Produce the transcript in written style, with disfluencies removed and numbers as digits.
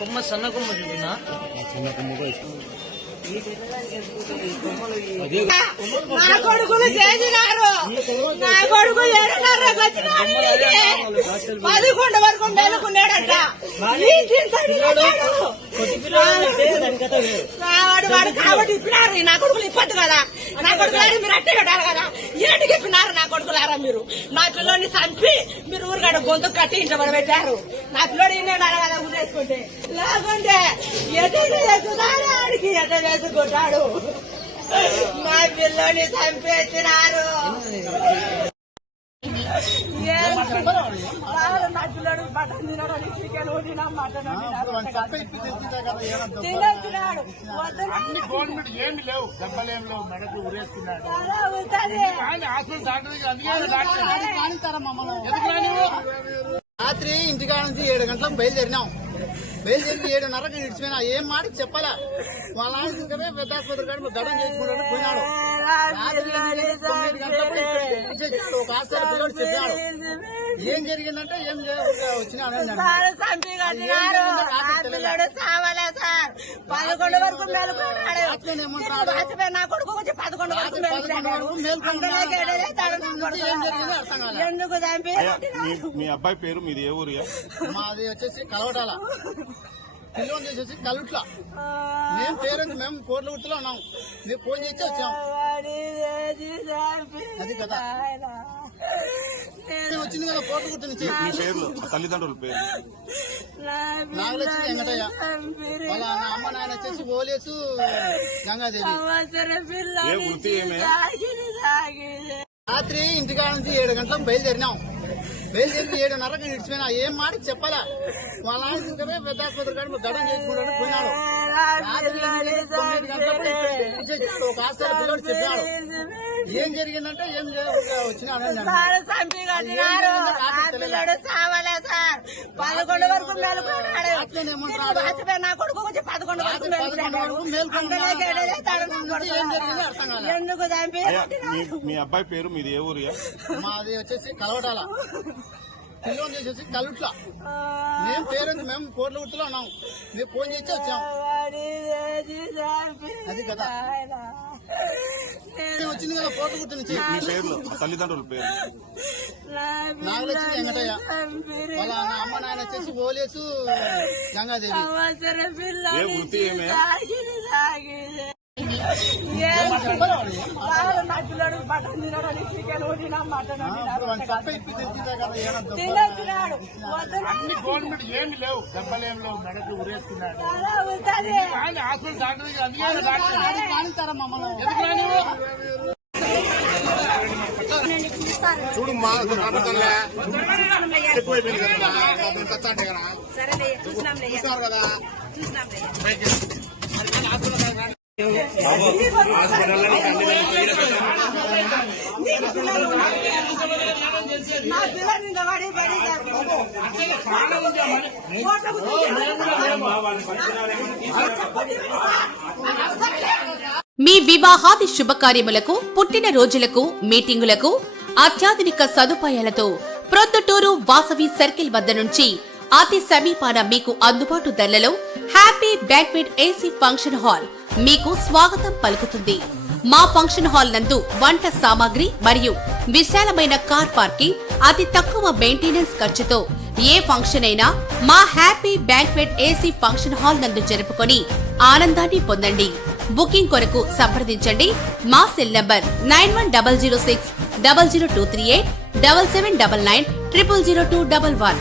కొమ్మ సన్న కొమ్మ చూపినా నా కొడుకులు చేసినారు. నా కొడుకు 7:30 వచ్చినాడు. 11 వరకు మేలుకున్నాడట. వాడు కాబట్టి ఇప్పినారు. నా కొడుకులు ఇప్పదు కదా. నా కొడుకులారి మీరు అట్టే పెట్టారు కదా. ఏంటికి ఇప్పినారు నా కొడుకులారా? మీరు నా పిల్లోని చంపి మీరు ఊరుగాడ గొంతు కట్టి ఇంట్లో పెట్టారు. నా పిల్లోడు ఇన్నాడు కదా ఊరేసుకుంటే. లేకుంటే ఎదురు ఆడికి ఎదురు వేసుకుంటాడు. మా పిల్లోని చంపేసినారు. నా పిల్లడు మటన్ తినడానికి చికెన్ తినా మటన్ తినేసినాడు. గవర్నమెంట్ ఏమి లేవు, దెబ్బలు ఏమి లేవు, మెడకు ఉరేసుకున్నాడు. రాత్రి ఇంటికాడ నుంచి 7 గంటలకు బయలుదేరినాం. బయలుదేరి 7:30కి ఇడిచిపోయినా. ఏం మాట చెప్పాలా? వాళ్ళ ఆయన పెద్ద ఆసుపత్రి కాడ గడం చేసుకుంటాడు పోయినాడు. రాత్రి 9 గంటలకు ఒక హాస్టల్ పిల్లడు చెప్పాడు. ఏం జరిగిందంటే ఏం వచ్చినాడు. 11 వరకు నా కొడుకు వచ్చి 11 వరకు ఎందుకు చంపి? మీ అబ్బాయి పేరు మీది ఏ ఊరియా? మాది వచ్చేసి కలవటాల, పిల్లలు చేసేసి కలుట్ల. మేము పేరెంట్స్ మేము కోట్లగుర్తిలో ఉన్నాం. మేము ఫోన్ చేసి వచ్చాం. అది కదా వచ్చింది కదా కోట్లగుర్తి నుంచి. మీ పేర్లు తల్లిదండ్రుల పేరు? నాగలక్ష్మి వెంకటయ్య. వాళ్ళ అమ్మ నాయన వచ్చేసి ఓలేసు గంగాదేవి. ఏ వృత్తి ఏమే? రాత్రి ఇంటికాడ నుంచి 7 గంటలకు బయలుదేరినాం. బయలుదేరి 7:30కి ఇడిచిపోయినా. ఏం మాట చెప్పాలా? వాళ్ళ ఆయన పెద్ద ఆసుపత్రి కాడ గడం చేసుకుంటాడు పోయినాడు. రాత్రి 9 గంటలకు ఒక హాస్టల్ పిల్లడు చెప్పాడు. ఏం జరిగిందంటే ఏం వచ్చినాడు. 11 వరకు నా కొడుకు వచ్చి 11 వరకు ఎందుకు చంపి? మీ అబ్బాయి పేరు మీది ఏ ఊరియా? మాది వచ్చేసి కలవటాల, పిల్లలు చేసేసి కలుట్ల. మేము పేరెంట్స్ మేము కోట్లగుర్తిలో ఉన్నాం. మేము ఫోన్ చేసి వచ్చాం. అది కదా వచ్చింది కదా కోట్లగుర్తి నుంచి. మీ పేర్లు తల్లిదండ్రుల పేరు? నాగలక్ష్మి వెంకటయ్య. వాళ్ళ అమ్మ నాయన వచ్చేసి ఓలేసు గంగాదేవి. ఏ వృత్తి ఏమే? నా పిల్లడు మటన్ తినడానికి చికెన్ తినా మటన్ తినేసినాడు. గవర్నమెంట్ ఏమి లేవు, దెబ్బలు ఏమి లేవు, మెడకు ఉరేసుకున్నాడు. హాస్పిటల్ డాక్టర్ చూడు మా ఎక్కువైపోయింది కదా. చూసారు కదా. నా పిల్లలు మీ వివాహాది శుభకార్యములకు, పుట్టిన రోజులకు, మీటింగులకు అత్యాధునిక సదుపాయాలతో ప్రొద్దుటూరు వాసవి సర్కిల్ వద్ద నుంచి అతి సమీపాన మీకు అందుబాటు ధరలలో happy banquet AC function hall మీకు స్వాగతం పలుకుతుంది. మా ఫంక్షన్ హాల్ నందు వంట సామాగ్రి మరియు విశాలమైన కార్ పార్కింగ్, అతి తక్కువ మెయింటెనెన్స్ ఖర్చుతో ఏ ఫంక్షన్ అయినా మా happy banquet AC function hall నందు జరుపుకొని ఆనందాన్ని పొందండి. బుకింగ్ కొరకు సంప్రదించండి. మా సెల్ నంబర్ 9100600238 7799 000211.